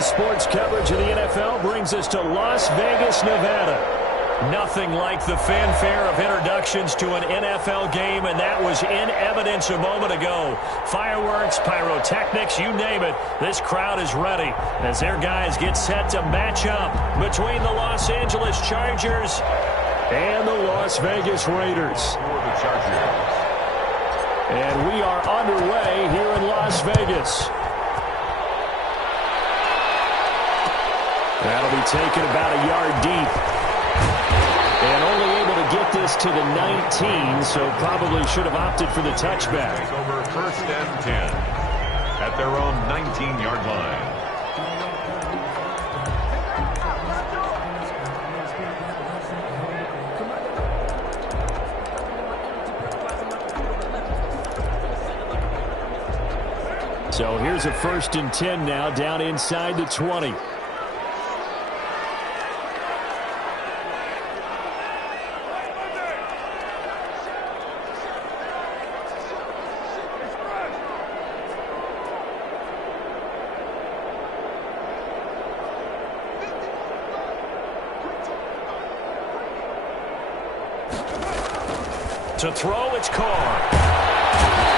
Daily sports coverage of the NFL brings us to Las Vegas, Nevada. Nothing like the fanfare of introductions to an NFL game, and that was in evidence a moment ago. Fireworks, pyrotechnics, you name it. This crowd is ready as their guys get set to match up between the Los Angeles Chargers and the Las Vegas Raiders. And we are underway here in Las Vegas. That'll be taken about a yard deep. And only able to get this to the 19, so probably should have opted for the touchback. Over 1st and 10 at their own 19-yard line. So here's a 1st and 10 now, down inside the 20. To throw, it's Carr.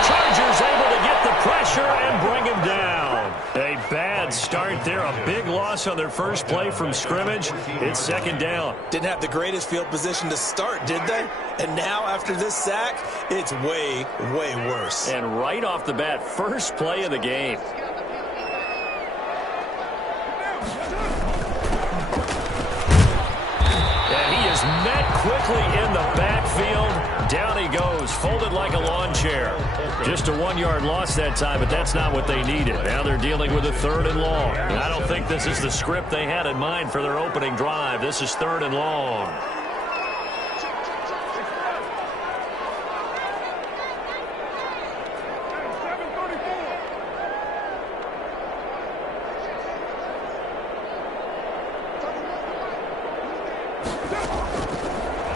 Chargers able to get the pressure and bring him down. A bad start there. A big loss on their first play from scrimmage. It's 2nd down. Didn't have the greatest field position to start, did they? And now, after this sack, it's way, way worse. And right off the bat, first play of the game. And he is met quickly in the backfield. Down he goes, folded like a lawn chair. Just a 1-yard loss that time, but that's not what they needed. Now they're dealing with a 3rd and long. And I don't think this is the script they had in mind for their opening drive. This is 3rd and long.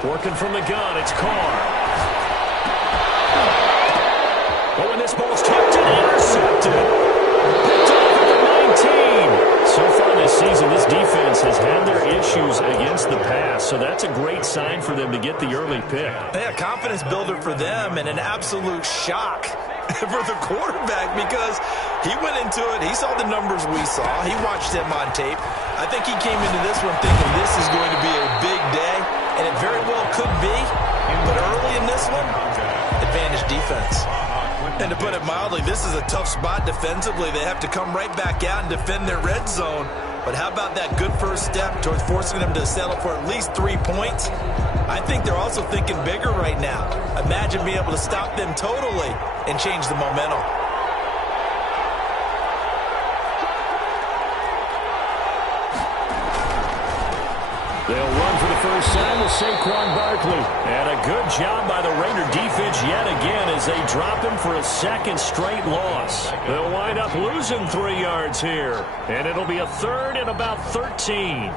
Working from the gun, it's Carr. Oh, and this ball's tucked and intercepted. Picked off at the 19. So far this season, this defense has had their issues against the pass, so that's a great sign for them to get the early pick. Yeah, confidence builder for them and an absolute shock for the quarterback because he went into it. He saw the numbers we saw. He watched them on tape. I think he came into this one thinking this is going to be a big day, and it very well could be. But early in this one, advantage defense. And to put it mildly, this is a tough spot defensively. They have to come right back out and defend their red zone. But how about that good first step towards forcing them to settle for at least 3 points? I think they're also thinking bigger right now. Imagine being able to stop them totally and change the momentum. They'll run for the first time with Saquon Barkley. And a good job by the Raider defense yet again as they drop him for a 2nd straight loss. They'll wind up losing 3 yards here. And it'll be a 3rd and about 13.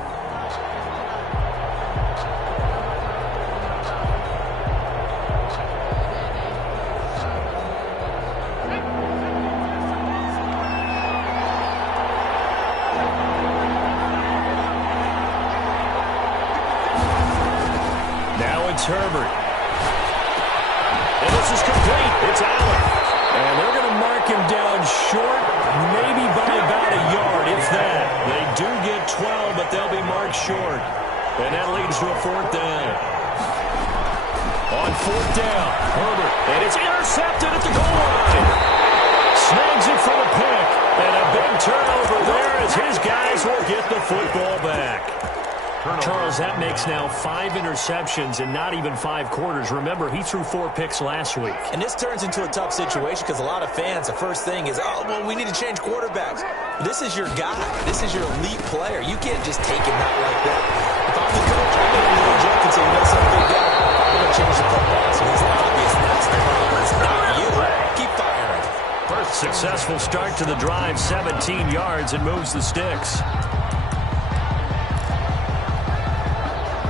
Herbert. And this is complete. It's Allen. And they're going to mark him down short, maybe by about a yard, if that. They do get 12, but they'll be marked short. And that leads to a 4th down. On 4th down, Herbert. And it's intercepted at the goal line. Snags it for the pick. And a big turnover there as his guys will get the football back. Charles, that makes now 5 interceptions in not even 5 quarters. Remember, he threw 4 picks last week. And this turns into a tough situation because a lot of fans, the first thing is, oh, well, we need to change quarterbacks. This is your guy. This is your elite player. You can't just take him out like that. If I'm the coach, I'm making a little joke and say, you know something, big guy, I'm going to change the football. So it's obvious that's the problem. It's not you. Keep firing. First successful start to the drive, 17 yards, and moves the sticks.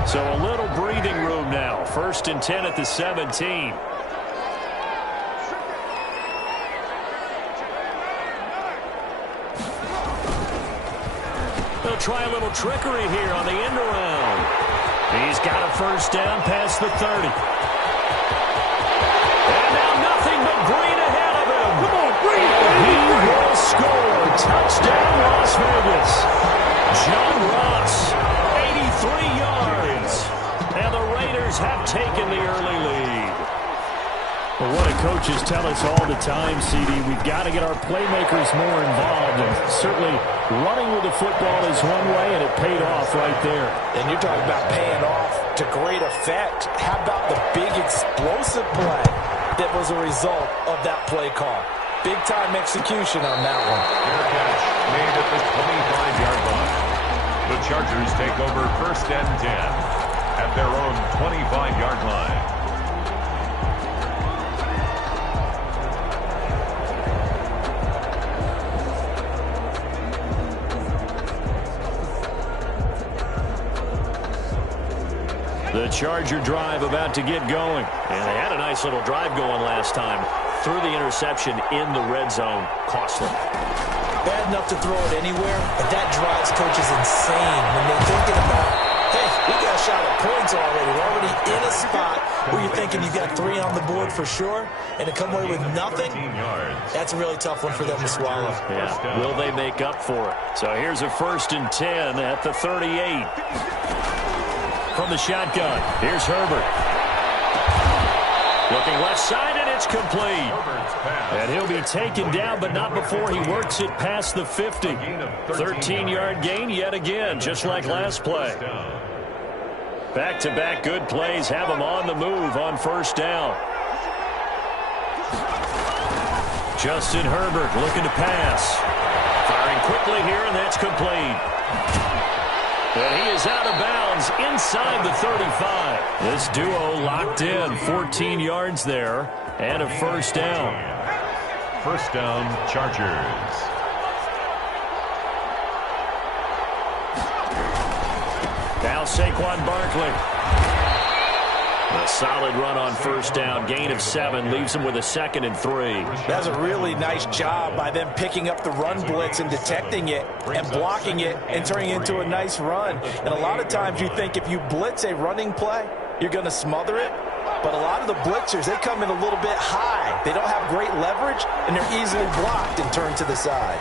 So a little breathing room now. 1st and 10 at the 17. they'll try a little trickery here on the end around. He's got a first down past the 30. And now nothing but green ahead of him. Come on, green. He will score. Touchdown, Las Vegas. John Ross, 83 yards. And the Raiders have taken the early lead. Well, what do coaches tell us all the time, CD? We've got to get our playmakers more involved. And certainly running with the football is one way, and it paid off right there. And you're talking about paying off to great effect. How about the big explosive play that was a result of that play call? Big-time execution on that one. Fair catch made at the 25-yard line. The Chargers take over 1st and 10 at their own 25-yard line. The Charger drive about to get going. And they had a nice little drive going last time. Threw the interception in the red zone. Costly. Bad enough to throw it anywhere, but that drives coaches insane when they're thinking about, hey, we got a shot at points already. We're already in a spot where you're thinking you got 3 on the board for sure, and to come away with nothing, that's a really tough one for them to swallow. Yeah. Will they make up for it? So here's a 1st and 10 at the 38. From the shotgun, here's Herbert. Looking left side, and it's complete. And he'll be taken down, but not before he works it past the 50. 13-yard gain yet again, just like last play. Back-to-back good plays have him on the move on 1st down. Justin Herbert looking to pass. Firing quickly here, and that's complete. And he is out of bounds inside the 35. This duo locked in, 14 yards there, and a 1st down. 1st down, Chargers. Now Saquon Barkley. A solid run on 1st down. Gain of 7 leaves him with a 2nd and 3. That's a really nice job by them picking up the run blitz and detecting it and blocking it and turning it into a nice run. And a lot of times you think if you blitz a running play, you're going to smother it. But a lot of the blitzers, they come in a little bit high. They don't have great leverage, and they're easily blocked and turned to the side.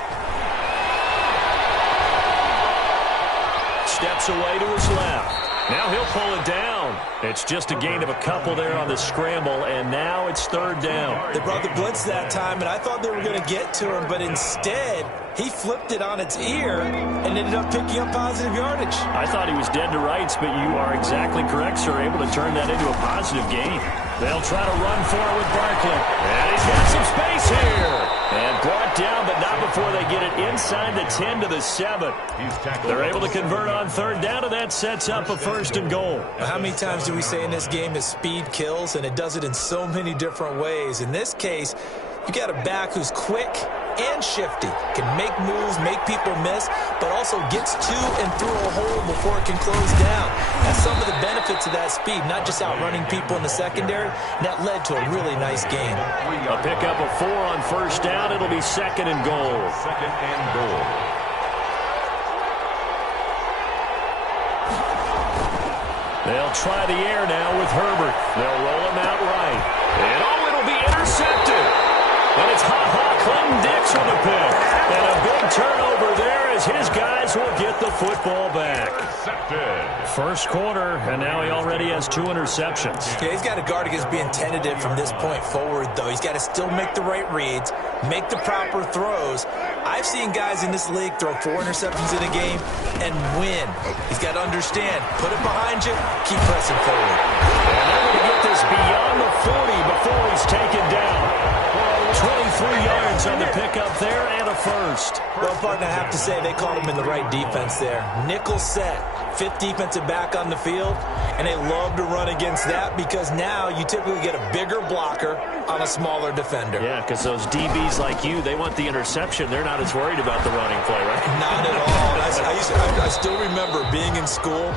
Steps away to his left. Now he'll pull it down. It's just a gain of a couple there on the scramble, and now it's 3rd down. They brought the blitz that time, and I thought they were going to get to him, but instead, he flipped it on its ear and ended up picking up positive yardage. I thought he was dead to rights, but you are exactly correct, sir, able to turn that into a positive gain. They'll try to run for it with Barkley. And he's got some space here. And brought down, but not before they get it inside the 10 to the 7. They're able to convert on 3rd down, and that sets up a 1st and goal. How many times do we say in this game that speed kills, and it does it in so many different ways? In this case, you got a back who's quick and shifty, can make moves, make people miss, but also gets to and through a hole before it can close down. That's some of the benefits of that speed, not just outrunning people in the secondary, and that led to a really nice game. A pickup of 4 on 1st down. It'll be 2nd and goal. 2nd and goal. They'll try the air now with Herbert. They'll roll him out right. And it'll be intercepted. And it's Clinton Dix with a pick. And a big turnover there as his guys will get the football back. 1st quarter, and now he already has 2 interceptions. Yeah, he's got to guard against being tentative from this point forward, though. He's got to still make the right reads, make the proper throws. I've seen guys in this league throw 4 interceptions in a game and win. He's got to understand, put it behind you, keep pressing forward. And they're going to get this beyond the 40 before he's taken down. 23 yards on the pickup there and a 1st. Well, partner, I have to say they caught him in the right defense there. Nickel set, 5th defensive back on the field, and they love to run against that because now you typically get a bigger blocker on a smaller defender. Yeah, because those DBs like you, they want the interception. They're not as worried about the running play, right? Not at all. I still remember being in school,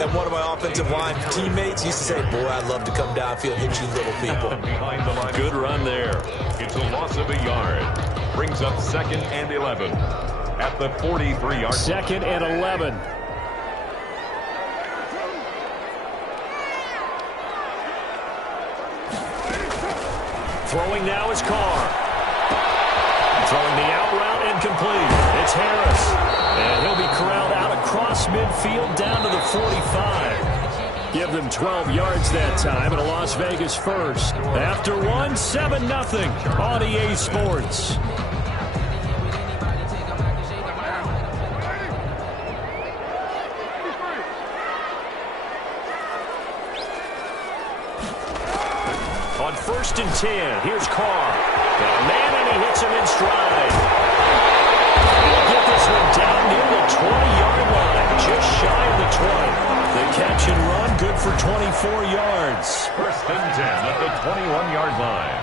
and one of my offensive line teammates used to say, boy, I'd love to come downfield and hit you little people. Behind the line. Good run there. It's a loss of a yard. Brings up 2nd and 11. at the 43-yard line. Second and 11. Throwing now is Carr. Throwing the out route incomplete. It's Harris. And he'll be corralled out across midfield down to the 45. Give them 12 yards that time and a Las Vegas first. After one, 7-0 on EA Sports. On 1st and 10, here's Carr. Got a man, and he hits him in stride. He'll get this one down near the 20-yard line, just shy of the 20. The catch and run, good for 24 yards. 1st and 10 at the 21-yard line.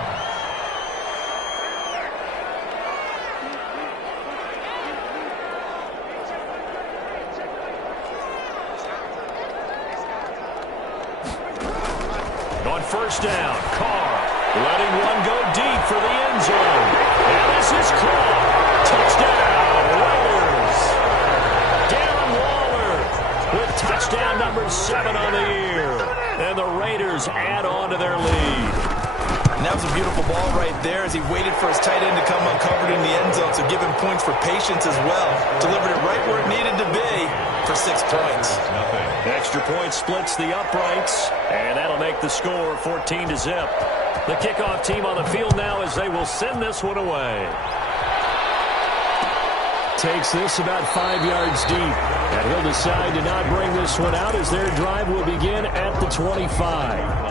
On 1st down, Carr letting one go deep for the end zone. And this is caught. Touchdown, Raiders. Darren Waller with touchdown number 7 on the year. And the Raiders add on to their lead. And that was a beautiful ball right there as he waited for his tight end to come uncovered in the end zone, so give him points for patience as well. Delivered it right where it needed to be for 6 points. Extra point splits the uprights, and that'll make the score 14-0. The kickoff team on the field now as they will send this one away. Takes this about 5 yards deep, and he'll decide to not bring this one out as their drive will begin at the 25.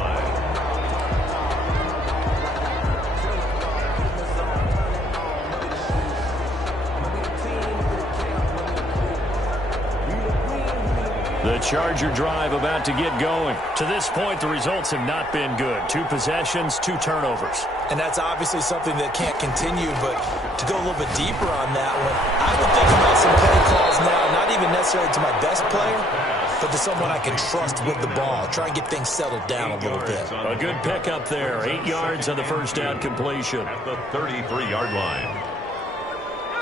The Charger drive about to get going. To this point, the results have not been good. 2 possessions, 2 turnovers. And that's obviously something that can't continue, but to go a little bit deeper on that one, I would think about some play calls now, not even necessarily to my best player, but to someone I can trust with the ball. Try and get things settled down a little bit. A good pickup there. 8 yards on the 1st down completion. At the 33-yard line.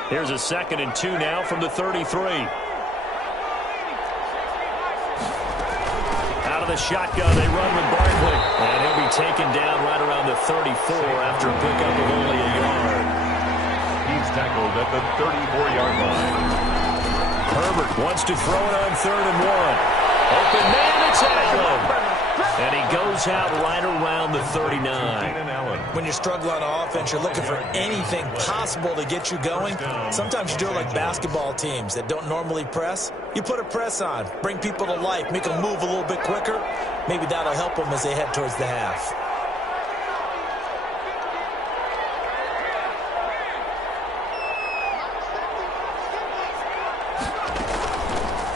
Here's a 2nd and 2 now from the 33. Out of the shotgun, they run with Barkley. And he'll be taken down right around the 34 after a pickup of only a yard. He's tackled at the 34-yard line. Herbert wants to throw it on 3rd and 1. Open man, it's Allen. And he goes out right around the 39. When you're struggling on offense, you're looking for anything possible to get you going. Sometimes you do it like basketball teams that don't normally press. You put a press on, bring people to life, make them move a little bit quicker. Maybe that'll help them as they head towards the half.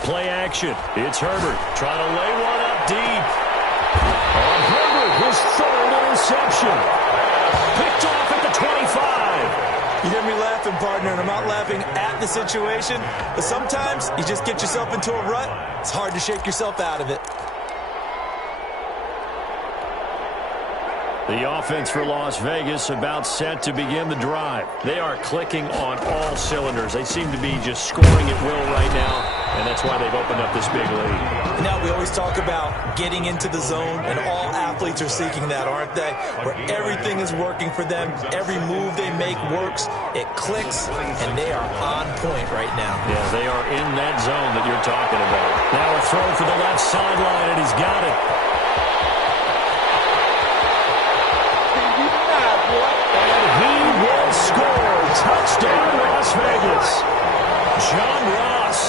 Play action. It's Herbert trying to lay one up deep. On Herbert, his 3rd interception. Picked off at the 25. You hear me laughing, partner, and I'm not laughing at the situation, but sometimes you just get yourself into a rut. It's hard to shake yourself out of it. The offense for Las Vegas about set to begin the drive. They are clicking on all cylinders. They seem to be just scoring at will right now, and that's why they've opened up this big lead. Now, we always talk about getting into the zone, and all athletes are seeking that, aren't they? Where everything is working for them. Every move they make works. It clicks, and they are on point right now. Yeah, they are in that zone that you're talking about. Now a throw for the left sideline, and he's got it. Touchdown, Las Vegas. John Ross.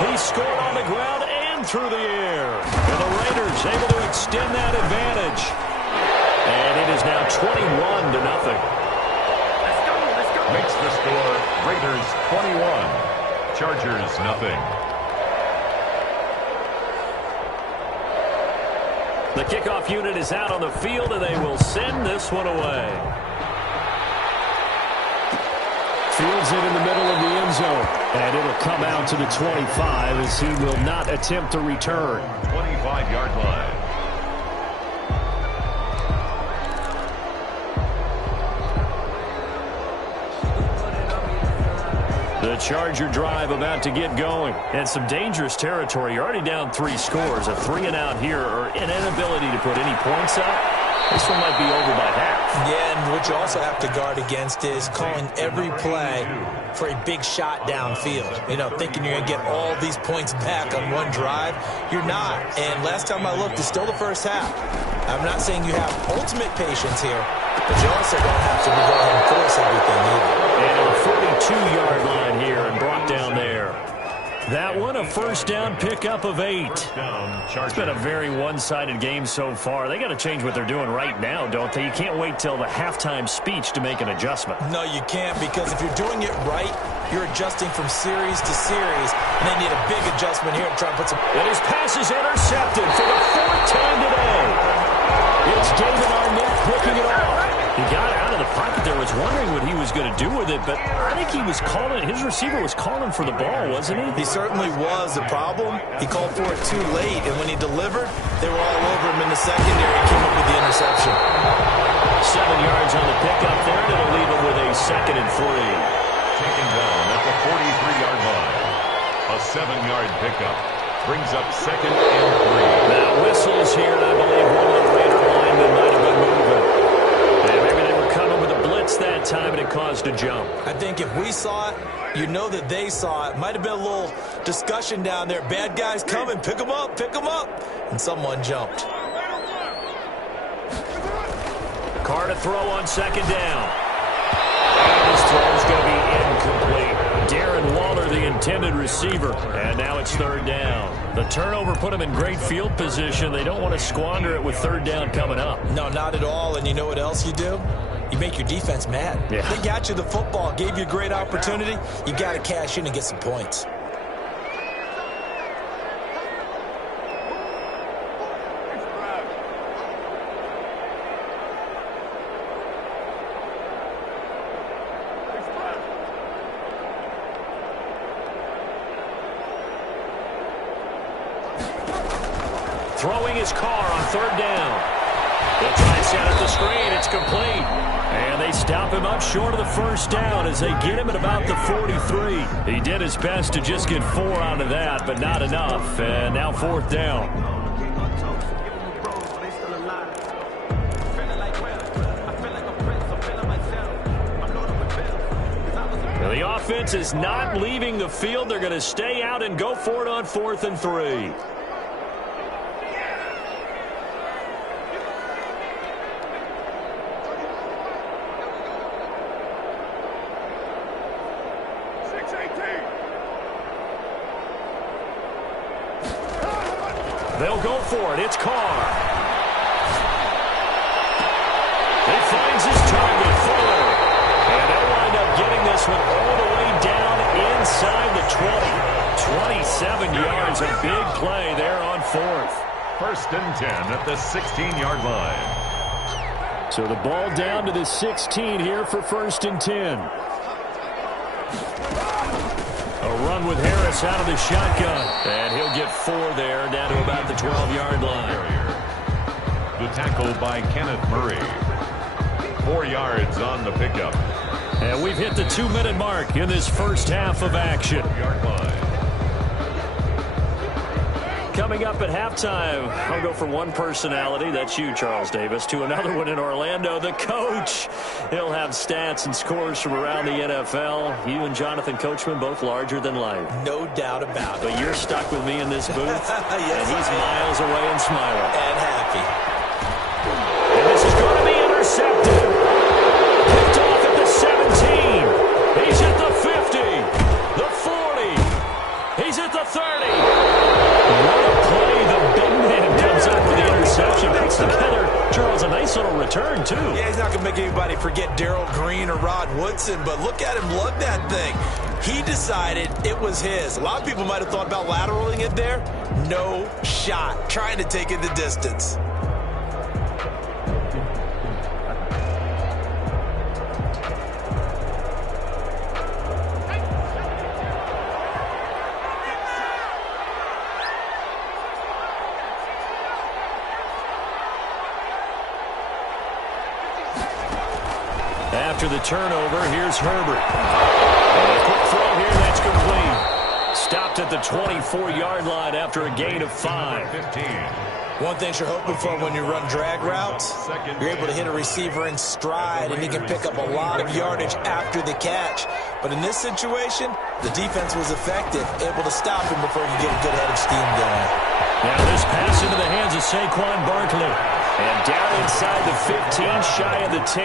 He scored on the ground and through the air. And the Raiders able to extend that advantage. And it is now 21-0. Makes the score Raiders 21, Chargers nothing. The kickoff unit is out on the field, and they will send this one away. Fields it in the middle of the end zone, and it'll come out to the 25 as he will not attempt to return. 25-yard line. The Charger drive about to get going. And some dangerous territory. You're already down 3 scores. A 3-and-out here or an inability to put any points up. This one might be over by half. Yeah, and what you also have to guard against is calling every play for a big shot downfield. You know, thinking you're going to get all these points back on one drive. You're not. And last time I looked, it's still the first half. I'm not saying you have ultimate patience here, but you also don't have to go ahead and force everything either. And a 42-yard line here and brought down there. That one, a first down pickup of 8. It's been a very one-sided game so far. They got to change what they're doing right now, don't they? You can't wait till the halftime speech to make an adjustment. No, you can't, because if you're doing it right, you're adjusting from series to series, and they need a big adjustment here to try and put some... And his pass is intercepted for the 4th time today. It's David Arnett picking it off. He got out of the pocket there, was wondering what he was going to do with it, but I think he was calling, his receiver was calling for the ball, wasn't he? He certainly was. The problem, he called for it too late, and when he delivered, they were all over him in the secondary and came up with the interception. 7 yards on the pickup there, and it'll leave him with a 2nd and 3. Taken down at the 43-yard line. A 7-yard pickup brings up 2nd and 3. Now whistles here, and I believe one of the Raider linemen might have been moving. And maybe they were coming with a blitz that time, and it caused a jump. I think if we saw it, you know that they saw it. Might have been a little discussion down there. Bad guys coming. Pick them up. Pick them up. And someone jumped. Carr to throw on 2nd down. And his throw's going to be incomplete. Darren Waller, the intended receiver. And now it's 3rd down. The turnover put them in great field position. They don't want to squander it with 3rd down coming up. No, not at all. And you know what else you do? You make your defense mad. Yeah. They got you the football, gave you a great opportunity. You got to cash in and get some points. Throwing his Carr on 3rd down. They'll try and set up the screen. It's complete. And they stop him up short of the 1st down as they get him at about the 43. He did his best to just get 4 out of that, but not enough. And now 4th down. Now the offense is not leaving the field. They're going to stay out and go for it on 4th and 3. They'll go for it. It's Carr. He finds his target, Fuller. And they'll wind up getting this one all the way down inside the 20. 27 yards, a big play there on 4th. 1st and 10 at the 16-yard line. So the ball down to the 16 here for 1st and 10. A run with Harris out of the shotgun. And he'll get 4 there, down to about the 12-yard line. The tackle by Kenneth Murray. 4 yards on the pickup. And we've hit the 2-minute mark in this first half of action. Yard line. Coming up at halftime, I'll go from one personality, that's you, Charles Davis, to another one in Orlando, the coach. He'll have stats and scores from around the NFL. You and Jonathan Coachman, both larger than life. No doubt about it. But you're stuck with me in this booth, Yes, and he's miles away and smiling. And happy. And this is going to be intercepted. Picked off at the 17. He's at the 50, the 40. He's at the 30. What a play. The big man comes up with the interception. Puts together, Charles, a nice little return, too. Yeah, he's not going to make anybody forget Darrell Green or Rod Woodson, but look at him lug that thing. He decided it was his. A lot of people might have thought about lateraling it there. No shot. Trying to take it the distance. After the turnover, here's Herbert. And a quick throw here, that's complete. Stopped at the 24-yard line after a gain of 5. 15. One thing you're hoping for when you run drag routes, you're able to hit a receiver in stride, and he can pick up a lot of yardage after the catch. But in this situation, the defense was effective, able to stop him before he could get a good head of steam going. Now this pass into the hands of Saquon Barkley. And down inside the 15, shy of the 10.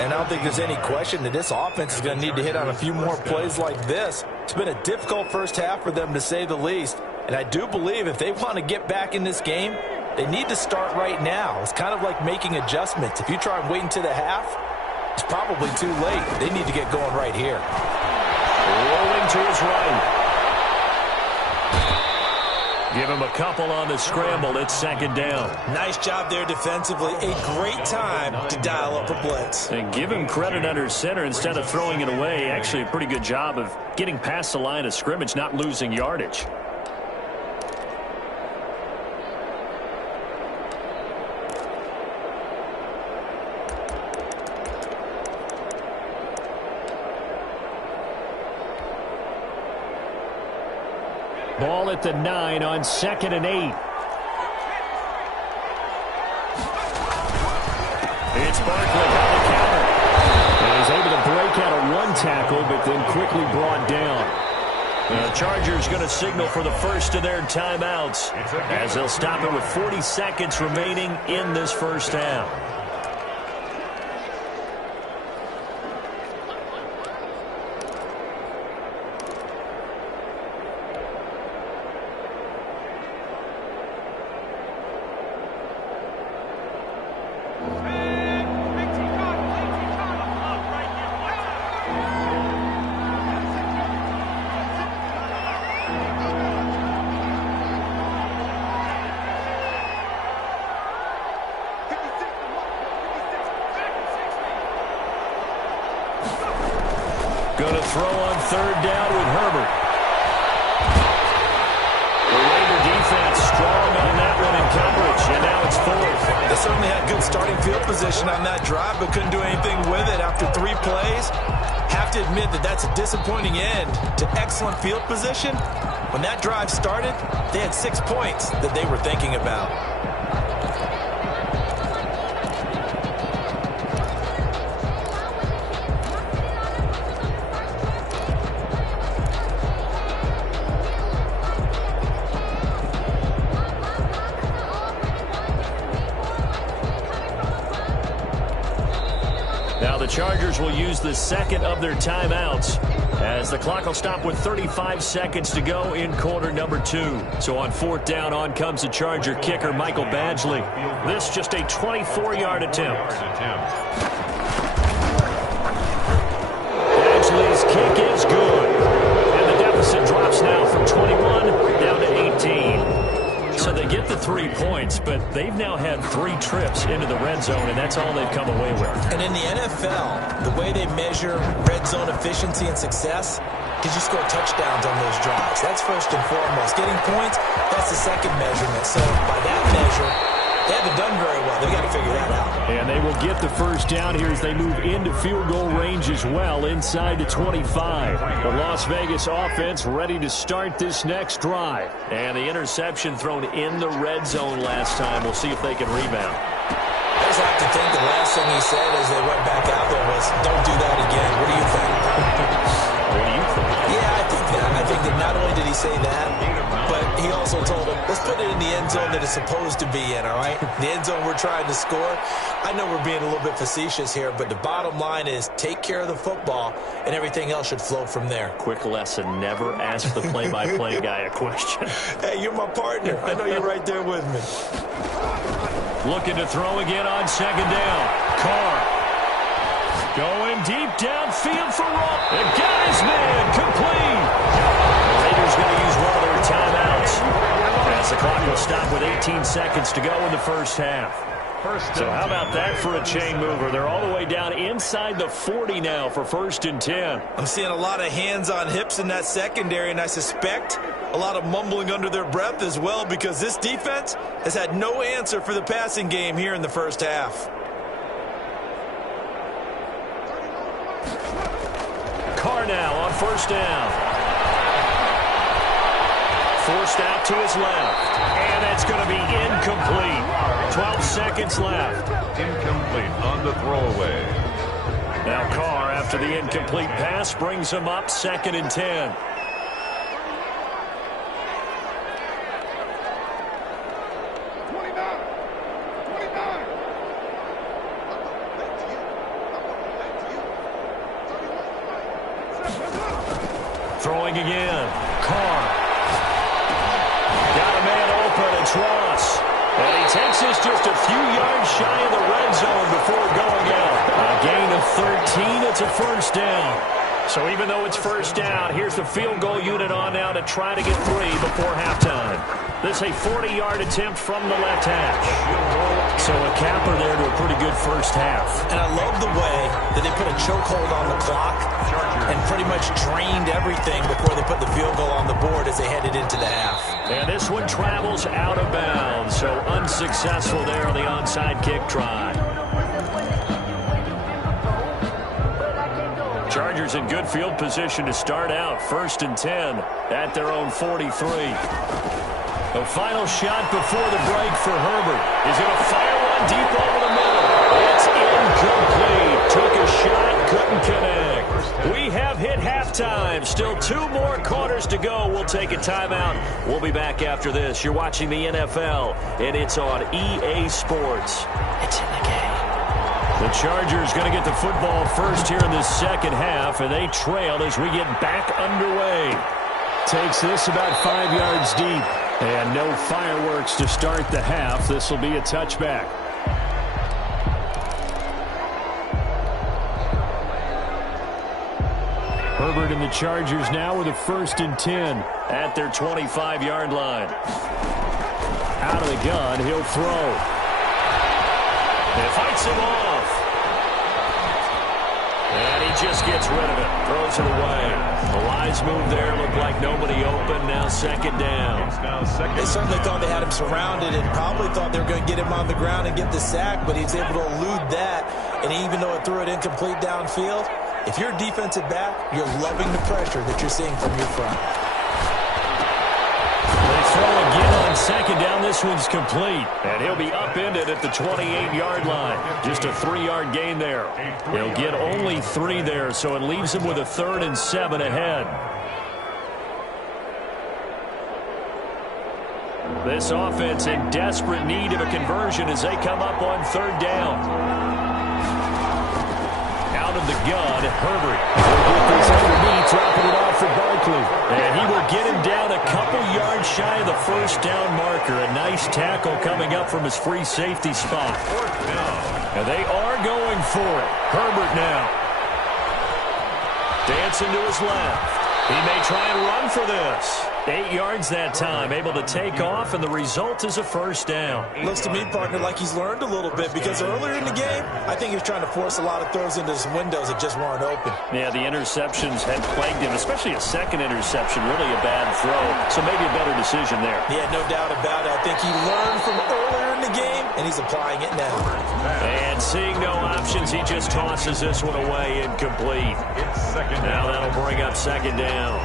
And I don't think there's any question that this offense is going to need to hit on a few more plays like this. It's been a difficult first half for them, to say the least. And I do believe if they want to get back in this game, they need to start right now. It's kind of like making adjustments. If you try and wait until the half, it's probably too late. They need to get going right here. Rolling to his right. Give him a couple on the scramble. It's second down. Nice job there defensively. A great time to dial up a blitz. And give him credit under center instead of throwing it away. Actually, a pretty good job of getting past the line of scrimmage, not losing yardage. Ball at the 9 on 2nd and 8. It's Barkley on the counter. And he's able to break out a one tackle, but then quickly brought down. The Chargers going to signal for the first of their timeouts as they'll stop it with 40 seconds remaining in this first half. Going to throw on third down with Herbert. The Raider defense strong on that one in coverage, and now it's 4th. They certainly had good starting field position on that drive, but couldn't do anything with it after 3 plays. Have to admit that that's a disappointing end to excellent field position. When that drive started, they had 6 points that they were thinking about. Now the Chargers will use the second of their timeouts as the clock will stop with 35 seconds to go in quarter number 2. So on 4th down, on comes the Charger kicker, Michael Badgley. This just a 24-yard attempt. Badgley's kick is good. And the deficit drops now from 21 down to 18. So they get the 3 points, but they've now had 3 trips into the red zone, and that's all they've come away with. And in the NFL, the way they measure red zone efficiency and success, did you score touchdowns on those drives? That's first and foremost. Getting points, that's the second measurement. So by that measure, they haven't done very well. They've got to figure that out. And they will get the first down here as they move into field goal range as well, inside the 25. The Las Vegas offense ready to start this next drive. And the interception thrown in the red zone last time. We'll see if they can rebound. I just have to think the last thing he said as they went back out there was, don't do that again. What do you think? What do you think? Yeah, I think that. I think that not only did he say that, but he also told him, let's put it in the end zone that it's supposed to be in, all right? The end zone we're trying to score. I know we're being a little bit facetious here, but the bottom line is take care of the football, and everything else should flow from there. Quick lesson, never ask the play-by-play guy a question. Hey, you're my partner. I know you're right there with me. Looking to throw again on second down. Carr. Going deep downfield for Roll. And got his man complete. The Raiders going to use one of their timeouts as the clock will stop with 18 seconds to go in the first half. So how about that for a chain mover? They're all the way down inside the 40 now for 1st and 10. I'm seeing a lot of hands on hips in that secondary, and I suspect a lot of mumbling under their breath as well, because this defense has had no answer for the passing game here in the first half. Carr Carr now on first down. Forced out to his left. And that's going to be incomplete. 12 seconds left. Incomplete on the throwaway. Now Carr, after the incomplete pass, brings him up 2nd and 10. Throwing again. Carr. Got a man open. It's Ross. And he takes this just a few yards shy of the red zone before going out. A gain of 13. It's a first down. So even though it's first down, here's the field goal unit on now to try to get 3 before halftime. This is a 40-yard attempt from the left hash. So a capper there to a pretty good first half. And I love the way that they put a chokehold on the clock and pretty much drained everything before they put the field goal on the board as they headed into the half. And this one travels out of bounds, so unsuccessful there on the onside kick try. Chargers in good field position to start out. 1st and 10 at their own 43. The final shot before the break for Herbert. Is going to fire one deep over the middle. It's incomplete. Took a shot, couldn't connect. We have hit halftime. Still 2 more quarters to go. We'll take a timeout. We'll be back after this. You're watching the NFL, and it's on EA Sports. It's in the game. The Chargers going to get the football first here in the second half, and they trail as we get back underway. Takes this about 5 yards deep. And no fireworks to start the half. This will be a touchback. Herbert and the Chargers now with a 1st and 10 at their 25-yard line. Out of the gun, he'll throw. It fights him off. And he just gets rid of it. Throws it away. The wise move there. Looked like nobody open. Now 2nd down. They certainly thought they had him surrounded and probably thought they were going to get him on the ground and get the sack, but he was able to elude that. And even though it threw it incomplete downfield, if you're a defensive back, you're loving the pressure that you're seeing from your front. They throw again on 2nd down. This one's complete. And he'll be upended at the 28-yard line. Just a 3-yard gain there. He'll get only 3 there, so it leaves him with a 3rd and 7 ahead. This offense in desperate need of a conversion as they come up on 3rd down. Out of the gun, Herbert will get this underneath, dropping it off for Barkley. And he will get him down a couple yards shy of the first down marker. A nice tackle coming up from his free safety spot. And they are going for it. Herbert now. Dancing to his left. He may try and run for this. 8 yards that time, able to take off, and the result is a first down. Looks to me, partner, like he's learned a little bit because earlier in the game, I think he was trying to force a lot of throws into some windows that just weren't open. Yeah, the interceptions had plagued him, especially a second interception, really a bad throw. So maybe a better decision there. Yeah, no doubt about it. I think he learned from earlier in the game, and he's applying it now. And seeing no options, he just tosses this one away, incomplete. It's 2nd down. Now that'll bring up 2nd down.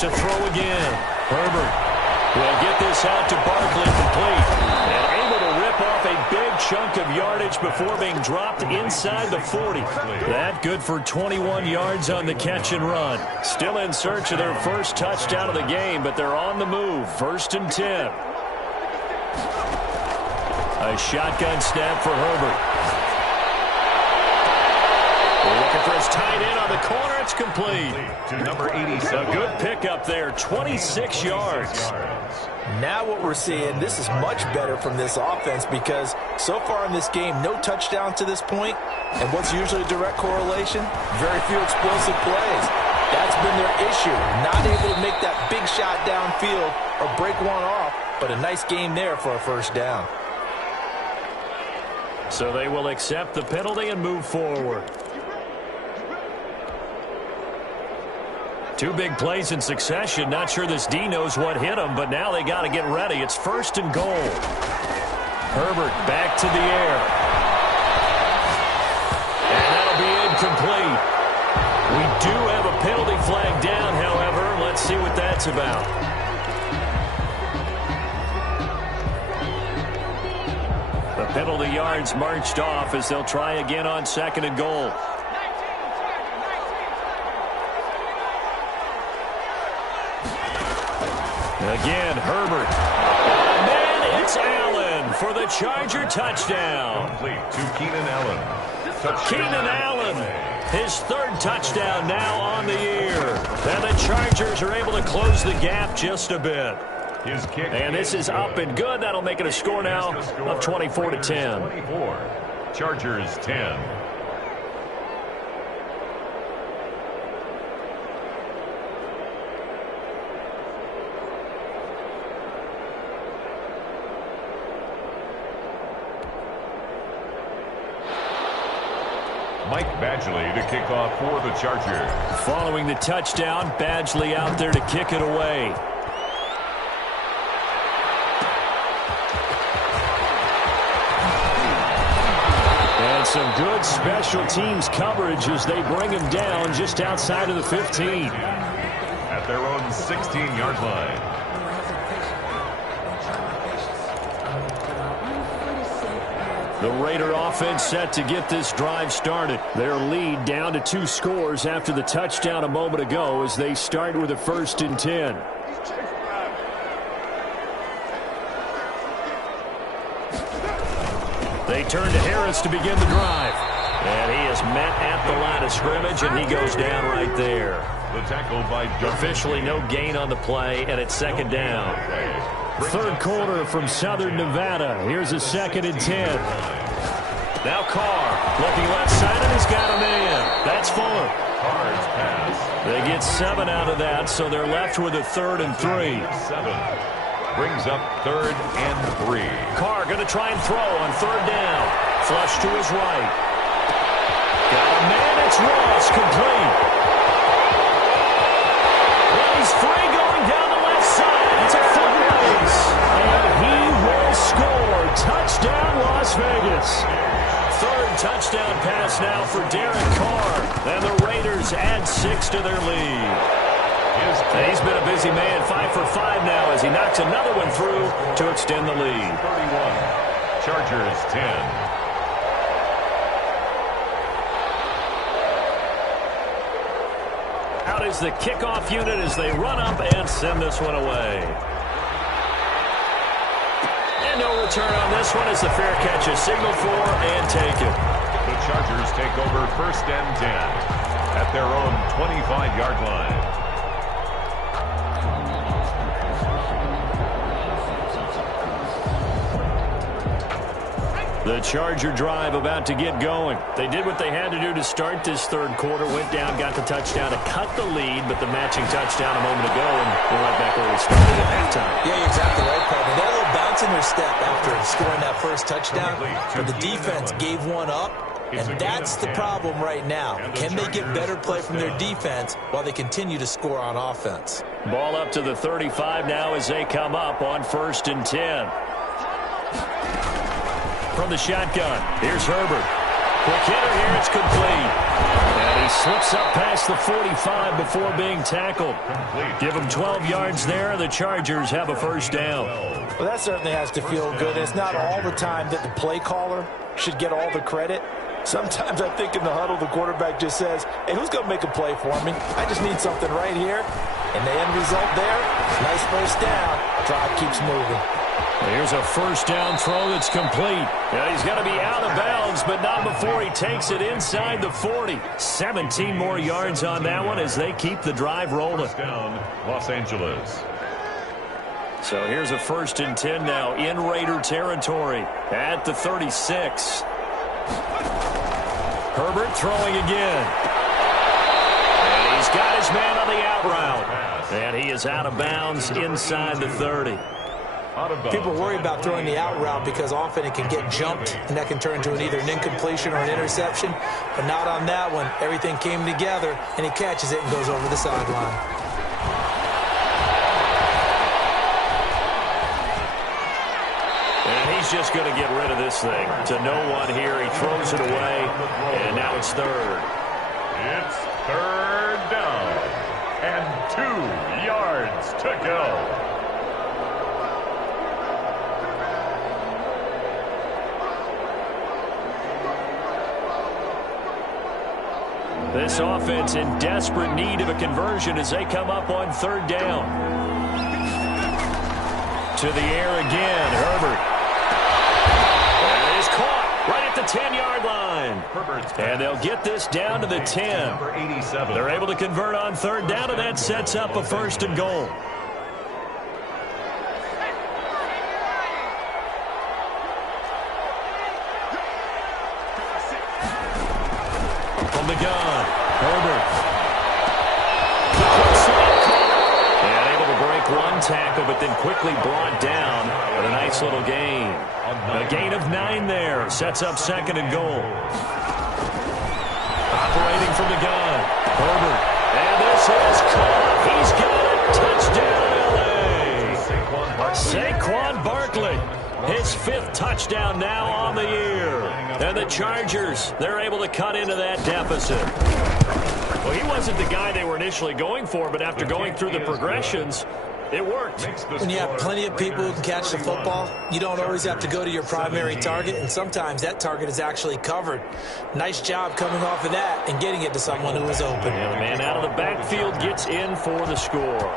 To throw again. Herbert will get this out to Barkley, complete. And able to rip off a big chunk of yardage before being dropped inside the 40. That good for 21 yards on the catch and run. Still in search of their first touchdown of the game, but they're on the move. 1st and 10. A shotgun snap for Herbert. Looking for his tight end on the corner. It's complete. To number 87. A good pickup there. 26 yards. Now what we're seeing, this is much better from this offense because so far in this game, no touchdown to this point. And what's usually a direct correlation? Very few explosive plays. That's been their issue. Not able to make that big shot downfield or break one off, but a nice game there for a first down. So they will accept the penalty and move forward. Two big plays in succession. Not sure this D knows what hit him, but now they got to get ready. It's 1st and goal. Herbert back to the air. And that'll be incomplete. We do have a penalty flag down, however. Let's see what that's about. The penalty yards marched off as they'll try again on 2nd and goal. Again, Herbert. And then it's Allen for the Charger touchdown. Complete to Keenan Allen. Keenan Allen, his 3rd touchdown now on the year. And the Chargers are able to close the gap just a bit. His kick and this is up and good. That'll make it a score now of 24-10. 24. Chargers 10. Mike Badgley to kick off for the Chargers. Following the touchdown, Badgley out there to kick it away. And some good special teams coverage as they bring him down just outside of the 15. At their own 16-yard line. The Raider offense set to get this drive started. Their lead down to 2 scores after the touchdown a moment ago as they start with a 1st and 10. They turn to Harris to begin the drive. And he is met at the line of scrimmage, and he goes down right there. The tackle by officially no gain on the play, and it's 2nd down. 3rd quarter from Southern Nevada. Here's a 2nd and 10. Now Carr looking left side, and he's got a man. That's Fuller. Carr's pass. They get 7 out of that, so they're left with a 3rd and 3. 7. Brings up 3rd and 3. Carr going to try and throw on 3rd down. Flush to his right. Got a man. It's Ross, complete. He's free going down the left side. It's a foot race. And he will score. Touchdown, Las Vegas. 3rd touchdown pass now for Derek Carr. And the Raiders add 6 to their lead. He's been a busy man, 5 for 5 now as he knocks another one through to extend the lead. 31. Chargers 10. Out is the kickoff unit as they run up and send this one away. And no return on this one as the fair catch is signaled for and taken. The Chargers take over 1st and 10 at their own 25-yard line. The Charger drive about to get going. They did what they had to do to start this 3rd quarter. Went down, got the touchdown to cut the lead, but the matching touchdown a moment ago, and we're right back where we started at halftime. Yeah, you're exactly right, Paul. They had a little bounce in their step after scoring that 1st touchdown, but the defense gave one up, and that's the problem right now. Can they get better play from their defense while they continue to score on offense? Ball up to the 35 now as they come up on 1st and 10. From the shotgun, here's Herbert. Quick hitter here, it's complete. And he slips up past the 45 before being tackled. Give him 12 yards there, and the Chargers have a 1st down. Well, that certainly has to feel good. It's not all the time that the play caller should get all the credit. Sometimes I think in the huddle, the quarterback just says, hey, who's going to make a play for me? I just need something right here. And the end result there, nice 1st down. Drive keeps moving. Here's a 1st down throw that's complete. Yeah, he's got to be out of bounds, but not before he takes it inside the 40. 17 more yards on that one as they keep the drive rolling. Down, Los Angeles. So here's a 1st and 10 now in Raider territory at the 36. Herbert throwing again. And he's got his man on the out route. And he is out of bounds inside the 30. People worry about throwing the out route because often it can get jumped, and that can turn into either an incompletion or an interception. But not on that one. Everything came together, and he catches it and goes over the sideline. he's just going to get rid of this thing. To no one here. He throws it away, and now it's third. It's third down and 2 yards to go. This offense in desperate need of a conversion as they come up on third down. To the air again, Herbert. That is caught right at the 10-yard line. And they'll get this down to the 10. They're able to convert on third down, and that sets up a first and goal. From the gun, Herbert. And able to break one tackle, but then quickly brought down with a nice little gain. A gain of 9 there. Sets up second and goal. Operating from the gun, Herbert. And this is caught. He's got it. Touchdown, L.A. Saquon Barkley. His 5th touchdown now on the year. And the Chargers, they're able to cut into that deficit. Well, he wasn't the guy they were initially going for, but after going through the progressions, it worked. When you have plenty of people who can catch the football, you don't always have to go to your primary target, and sometimes that target is actually covered. Nice job coming off of that and getting it to someone who is open. And the man out of the backfield gets in for the score.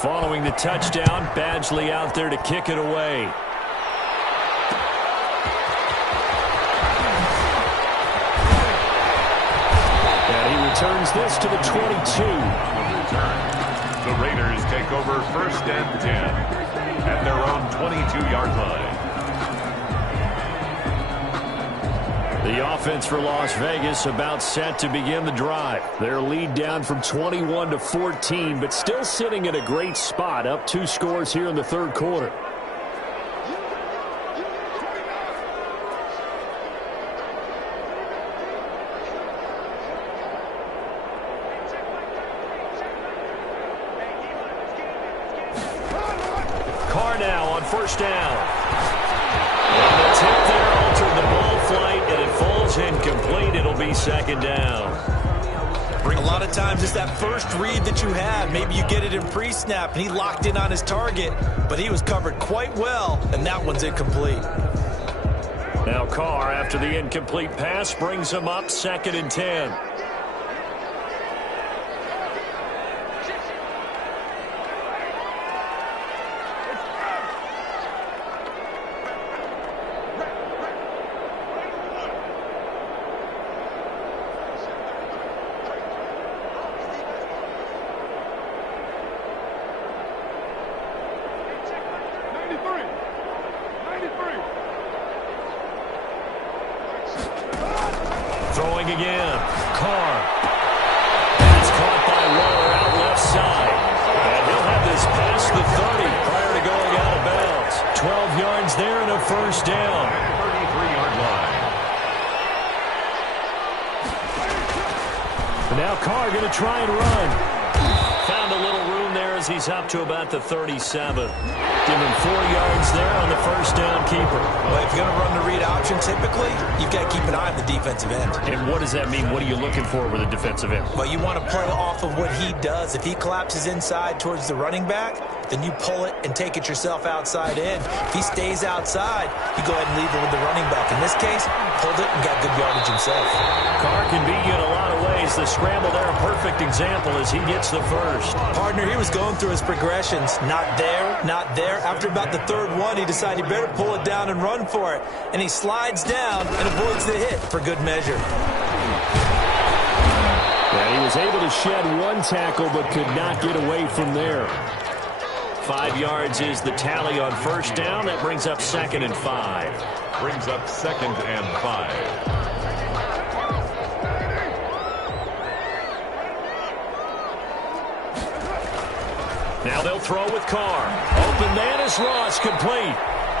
Following the touchdown, Badgley out there to kick it away. Turns this to the 22. The Raiders take over first and 10 at their own 22-yard line. The offense for Las Vegas about set to begin the drive. Their lead down from 21 to 14, but still sitting at a great spot, up 2 scores here in the third quarter. First down. And the tip there altered the ball flight, and it falls incomplete. It'll be second down. A lot of times it's that first read that you have. Maybe you get it in pre-snap, and he locked in on his target, but he was covered quite well, and that one's incomplete. Now Carr, after the incomplete pass, brings him up second and 10. Throwing again. Carr. That's caught by Waller out left side. And he'll have this past the 30 prior to going out of bounds. 12 yards there and a first down. 33-yard line. And now Carr going to try and run. Found a little room there as he's up to about the 37. Give him 4 yards there on the first down keeper. Well, if you're going to run the read option, typically, you've got to keep an eye on the defensive end. And what does that mean? What are you looking for with a defensive end? Well, you want to play off of what he does. If he collapses inside towards the running back, then you pull it and take it yourself outside in. If he stays outside, you go ahead and leave it with the running back. In this case, pulled it and got good yardage himself. Carr can beat you in a lot of ways. The scramble there, a perfect example as he gets the first. Partner, he was going through his progressions. Not there, not there. After about the third one, he decided he better pull it down and run for it. And he slides down and avoids the hit for good measure. Yeah, he was able to shed one tackle but could not get away from there. 5 yards is the tally on first down. That brings up second and 5. Brings up second and 5. Now they'll throw with Carr. Open man is Ross, complete.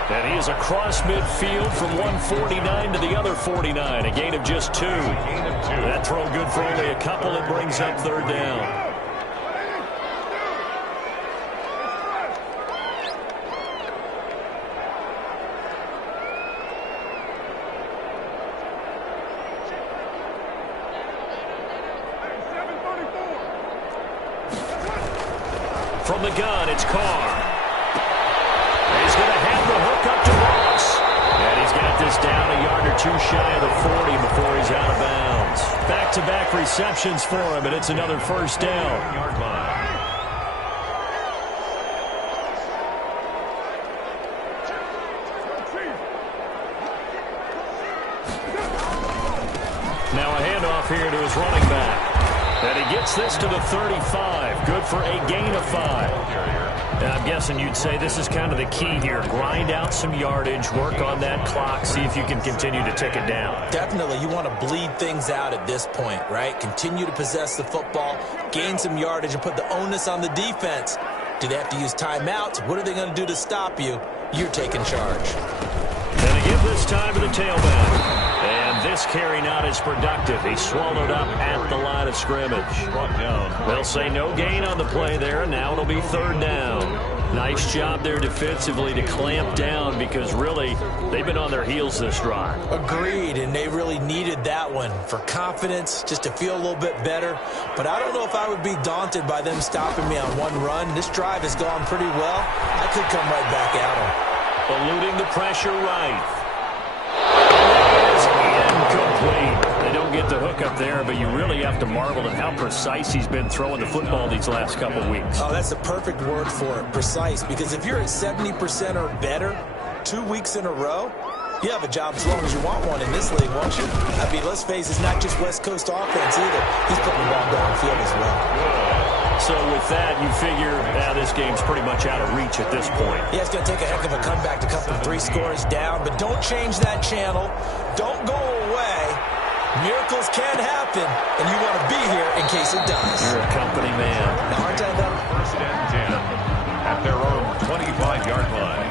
And he is across midfield from 149 to the other 49. A gain of just 2. That throw good for only a couple. It brings up third down. From the gun, it's Carr. He's going to have the hook up to Ross. And he's got this down a yard or two shy of the 40 before he's out of bounds. Back-to-back receptions for him, and it's another first down. Yard line. Now a handoff here to his running back. And he gets this to the 35. Good for a gain of 5. And I'm guessing you'd say this is kind of the key here. Grind out some yardage, work on that clock, see if you can continue to tick it down. Definitely. You want to bleed things out at this point, right? Continue to possess the football, gain some yardage, and put the onus on the defense. Do they have to use timeouts? What are they going to do to stop you? You're taking charge. And they give this time to the tailback. And this carry not as productive. He swallowed up at the line of scrimmage. They'll say no gain on the play there. Now it'll be third down. Nice job there defensively to clamp down because really they've been on their heels this drive. Agreed, and they really needed that one for confidence, just to feel a little bit better. But I don't know if I would be daunted by them stopping me on one run. This drive has gone pretty well. I could come right back at them. Eluding the pressure right. Incomplete. They don't get the hook up there, but you really have to marvel at how precise he's been throwing the football these last couple weeks. Oh, that's the perfect word for it, precise, because if you're at 70% or better 2 weeks in a row, you have a job as long as you want one in this league, won't you? I mean, let's face it, it's not just West Coast offense either. He's putting the ball downfield as well. So with that, you figure this game's pretty much out of reach at this point. Yeah, it's going to take a heck of a comeback to come from 3 scores down, but don't change that channel. Don't go away. Miracles can happen, and you want to be here in case it does. You're a company man. Now, aren't I, though? First and 10 at their own 25-yard line.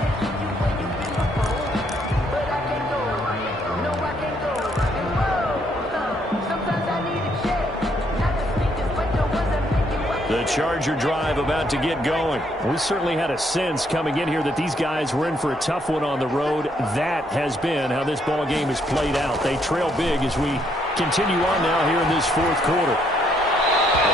The Charger drive about to get going. We certainly had a sense coming in here that these guys were in for a tough one on the road. That has been how this ball game has played out. They trail big as we continue on now here in this fourth quarter.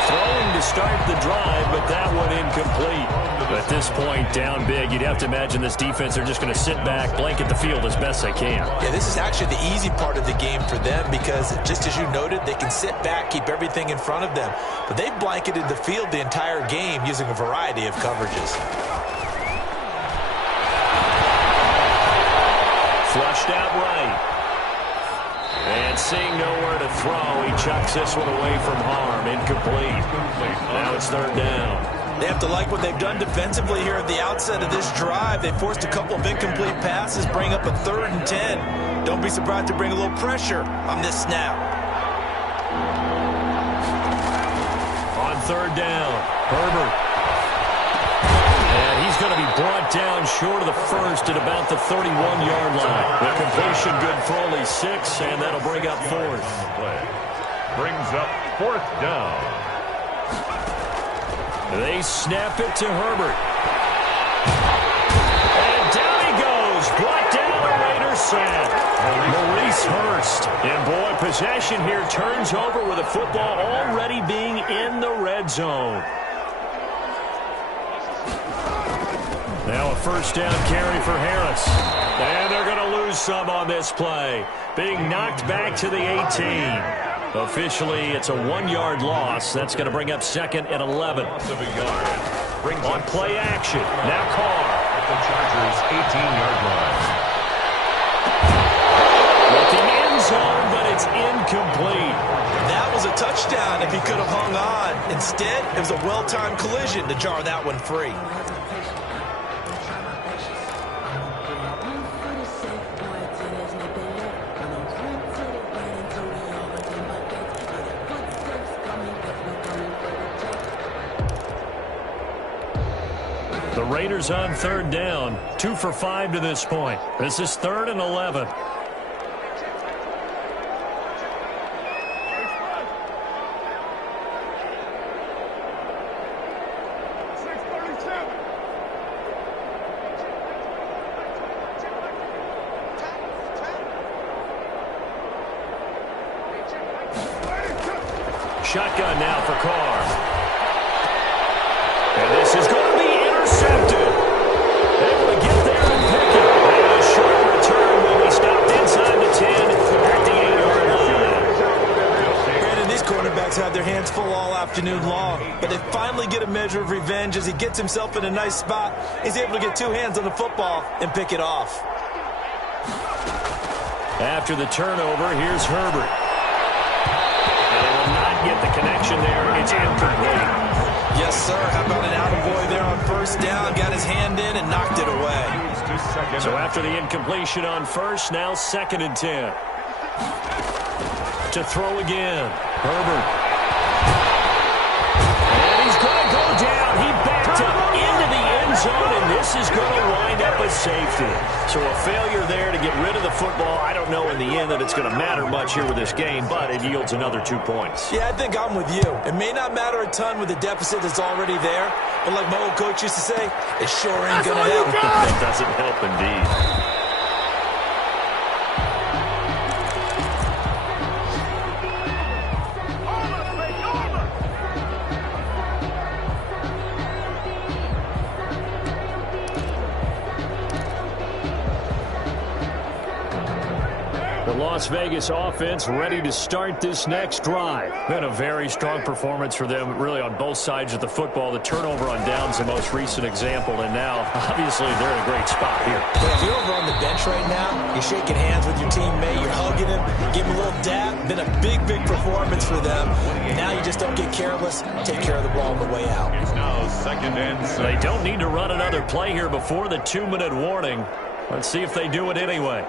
Throwing to start the drive, but that one incomplete. At this point, down big, you'd have to imagine this defense are just going to sit back, blanket the field as best they can. Yeah, this is actually the easy part of the game for them because, just as you noted, they can sit back, keep everything in front of them. But they've blanketed the field the entire game using a variety of coverages. Flushed out right. And seeing nowhere to throw, he chucks this one away from harm. Incomplete. Now it's third down. They have to like what they've done defensively here at the outset of this drive. They forced a couple of incomplete passes, bring up a 3rd and 10. Don't be surprised to bring a little pressure on this snap. On third down, Herbert. And he's going to be brought down short of the first at about the 31-yard line. The completion good for only 6, and that'll bring up 4th. Brings up 4th down. They snap it to Herbert. And down he goes. Brought down the Raiders sack. Maurice Hurst. And boy, possession here turns over with the football already being in the red zone. Now a first down carry for Harris. And they're going to lose some on this play. Being knocked back to the 18. Officially, it's a 1-yard loss. That's going to bring up 2nd and 11. On play action. Now Carr. At the Chargers' 18-yard line. Looking end zone, but it's incomplete. That was a touchdown if he could have hung on. Instead, it was a well-timed collision to jar that one free. The Raiders on third down, 2 for 5 to this point. This is 3rd and 11. Shotgun now for Carr. And this is going to be afternoon long. But they finally get a measure of revenge as he gets himself in a nice spot. He's able to get two hands on the football and pick it off. After the turnover, here's Herbert. And they will not get the connection there. It's incomplete. Yes, sir. How about an attaboy there on first down? Got his hand in and knocked it away. So after the incompletion on first, now 2nd and 10. To throw again. Herbert. And he's going to go down. He backed up into the end zone, and this is going to wind up a safety. So a failure there to get rid of the football. I don't know in the end that it's going to matter much here with this game, but it yields another 2 points. Yeah, I think I'm with you. It may not matter a ton with the deficit that's already there, but like my old coach used to say, it sure ain't going to help. It doesn't help indeed. Las Vegas offense ready to start this next drive. Been a very strong performance for them, really, on both sides of the football. The turnover on downs, the most recent example, and now, obviously, they're in a great spot here. If you're over on the bench right now, you're shaking hands with your teammate, you're hugging him, give him a little dab. Been a big, big performance for them. Now you just don't get careless. Take care of the ball on the way out. It's now 2nd and 6. They don't need to run another play here before the 2-minute warning. Let's see if they do it anyway.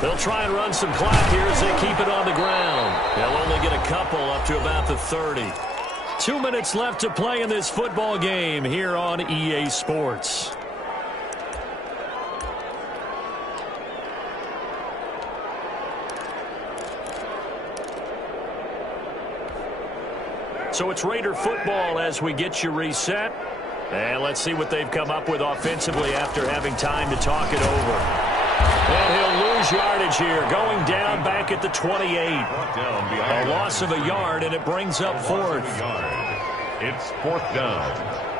They'll try and run some clock here as they keep it on the ground. They'll only get a couple up to about the 30. 2 minutes left to play in this football game here on EA Sports. So it's Raider football as we get you reset. And let's see what they've come up with offensively after having time to talk it over. And he'll lose yardage here, going down back at the 28. A loss of a yard, and it brings up 4th. It's 4th down.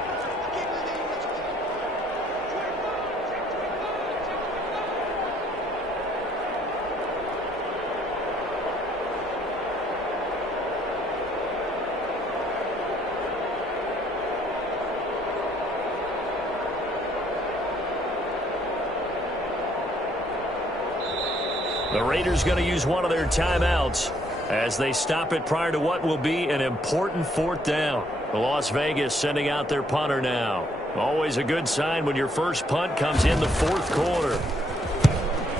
The Raiders going to use one of their timeouts as they stop it prior to what will be an important 4th down. The Las Vegas sending out their punter now. Always a good sign when your first punt comes in the 4th quarter.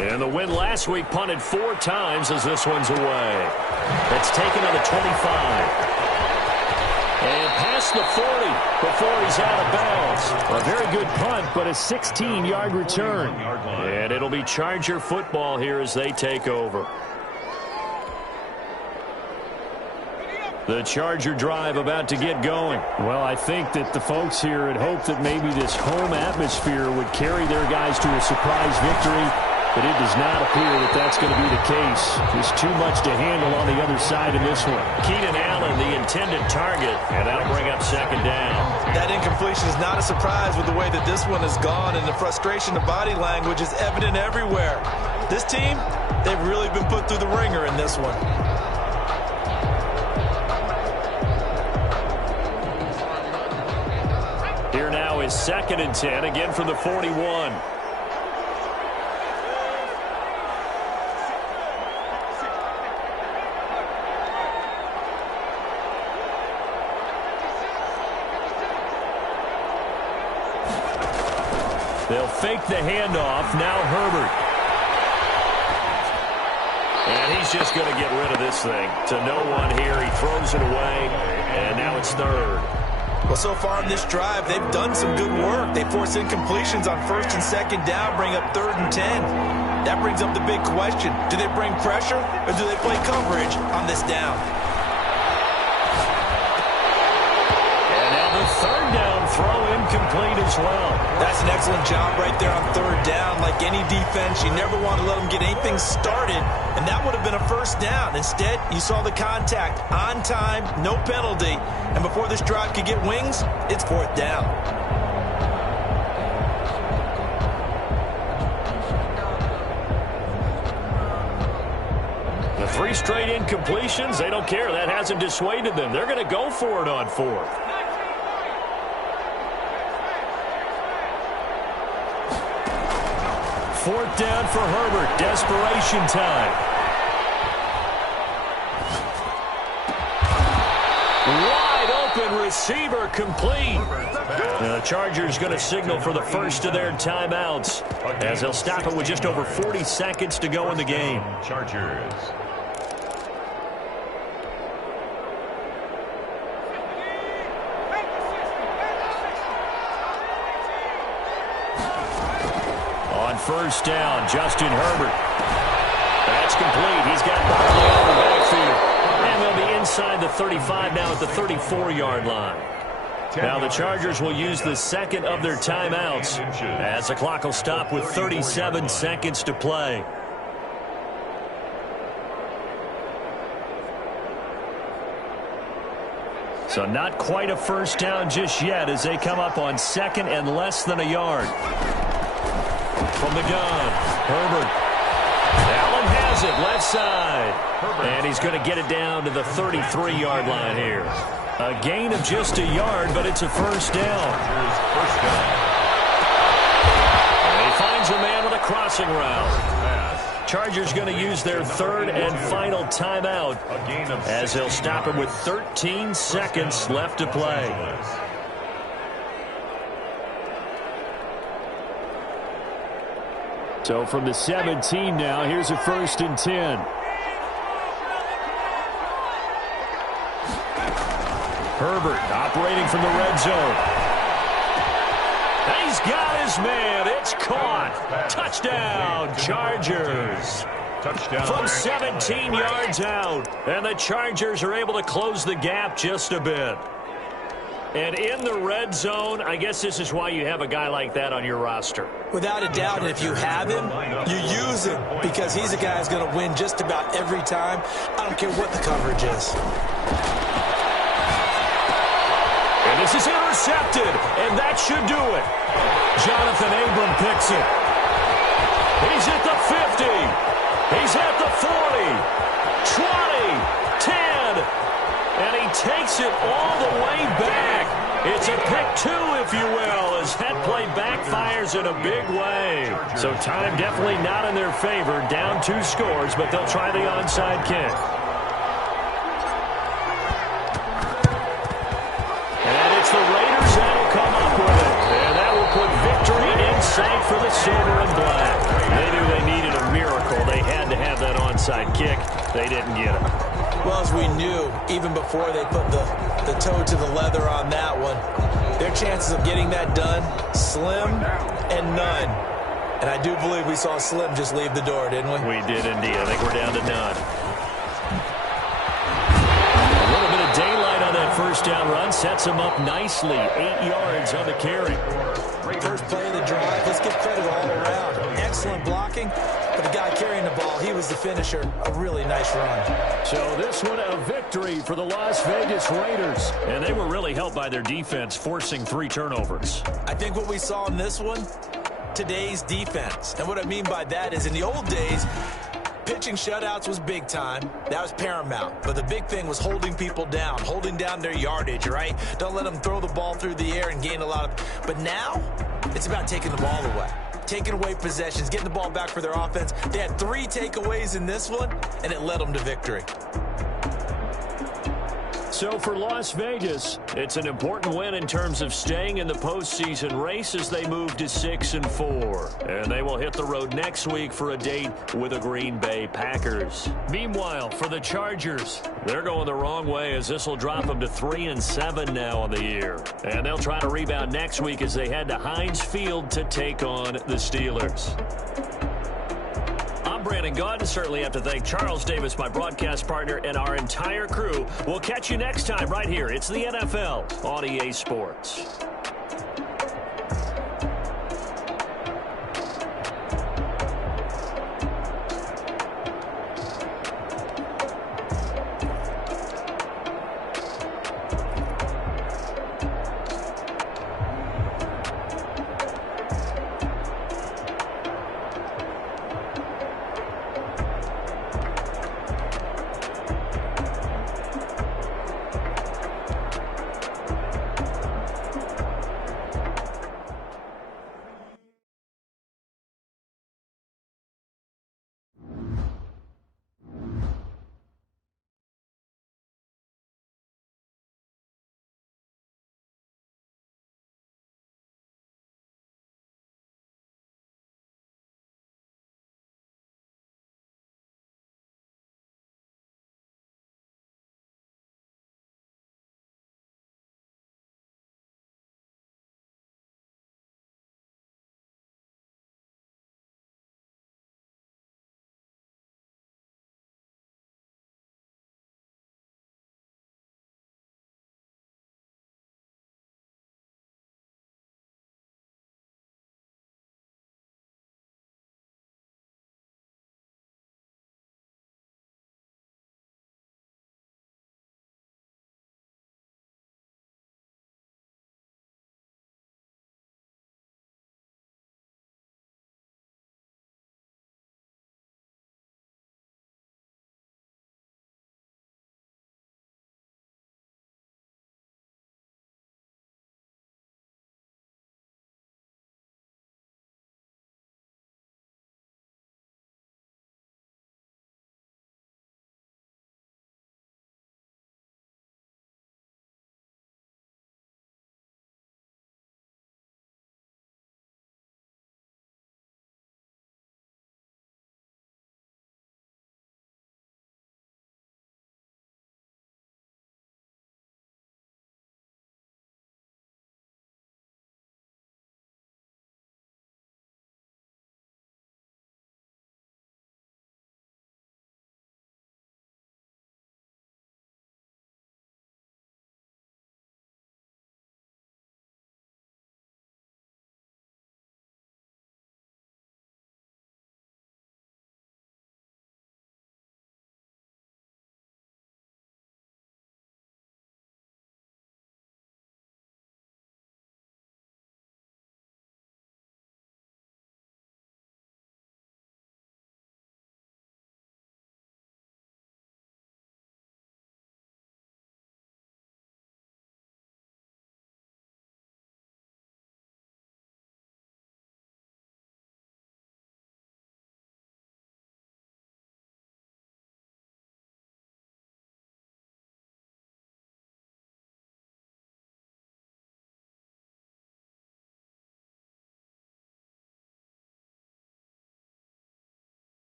And the win last week punted 4 times as this one's away. That's taken on the 25. And past the 40 before he's out of bounds. A very good punt, but a 16-yard return. And it'll be Charger football here as they take over. The Charger drive about to get going. Well, I think that the folks here had hoped that maybe this home atmosphere would carry their guys to a surprise victory. But it does not appear that that's going to be the case. Just too much to handle on the other side of this one. Keenan Allen, the intended target, and that'll bring up 2nd down. That incompletion is not a surprise with the way that this one has gone, and the frustration of body language is evident everywhere. This team, they've really been put through the ringer in this one. Here now is 2nd and 10, again from the 41. They'll fake the handoff. Now Herbert. And he's just going to get rid of this thing. To no one here. He throws it away. And now it's 3rd. Well, so far in this drive, they've done some good work. They force incompletions on 1st and 2nd down, bring up 3rd and 10. That brings up the big question. Do they bring pressure or do they play coverage on this down? And now the 3rd down throw incomplete as well. That's an excellent job right there on 3rd down. Like any defense, you never want to let them get anything started, and that would have been a 1st down. Instead, you saw the contact on time, no penalty, and before this drive could get wings, it's 4th down. The 3 3 straight incompletions. They don't care. That hasn't dissuaded them. They're going to go for it on 4th. Fourth down for Herbert. Desperation time. Wide open receiver complete. The Chargers going to signal for the first of their timeouts as they'll stop it with just over 40 seconds to go in the game. Chargers. On first down, Justin Herbert. That's complete. He's got Barkley on the backfield. And they'll be inside the 35 now at the 34-yard line. Now the Chargers will use the second of their timeouts as the clock will stop with 37 seconds to play. So not quite a first down just yet as they come up on second and less than a yard. From the gun, Herbert. Allen has it, left side. And he's going to get it down to the 33-yard line here. A gain of just a yard, but it's a first down. And he finds a man with a crossing route. Chargers going to use their third and final timeout as they'll stop it with 13 seconds left to play. So from the 17 now, here's a 1st and 10. Herbert operating from the red zone. He's got his man. It's caught. Touchdown, Chargers. Touchdown. From 17 yards out. And the Chargers are able to close the gap just a bit. And in the red zone, I guess this is why you have a guy like that on your roster. Without a doubt, and if you have him, you use him because he's a guy who's going to win just about every time. I don't care what the coverage is. And this is intercepted, and that should do it. Jonathan Abram picks it. He's at the 50. He's at the 40, 20, 10, and he takes it all the way back. It's a pick 2, if you will, as that play backfires in a big way. So time definitely not in their favor. Down 2 scores, but they'll try the onside kick. And it's the Raiders that'll come up with it. And that will put victory in sight for the silver and black. They knew they needed a miracle. They had to have that onside kick. They didn't get it. Well, as we knew, even before they put the toe to the leather on that one, their chances of getting that done, slim and none. And I do believe we saw Slim just leave the door, didn't we? We did indeed. I think we're down to none. A little bit of daylight on that first down run sets him up nicely. 8 yards on the carry. First play of the drive. Let's give credit all around. Excellent blocking. But the guy carrying the ball, he was the finisher. A really nice run. So this one a victory for the Las Vegas Raiders. And they were really helped by their defense, forcing 3 turnovers. I think what we saw in this one, today's defense. And what I mean by that is in the old days, pitching shutouts was big time. That was paramount. But the big thing was holding people down, holding down their yardage, right? Don't let them throw the ball through the air and gain a lot of... But now, it's about taking the ball away. Taking away possessions, getting the ball back for their offense. They had 3 takeaways in this one, and it led them to victory. So for Las Vegas, it's an important win in terms of staying in the postseason race as they move to 6-4. And they will hit the road next week for a date with the Green Bay Packers. Meanwhile, for the Chargers, they're going the wrong way as this will drop them to 3-7 now on the year. And they'll try to rebound next week as they head to Heinz Field to take on the Steelers. I'm Brandon Gaudin. Certainly have to thank Charles Davis, my broadcast partner, and our entire crew. We'll catch you next time right here. It's the NFL on EA Sports.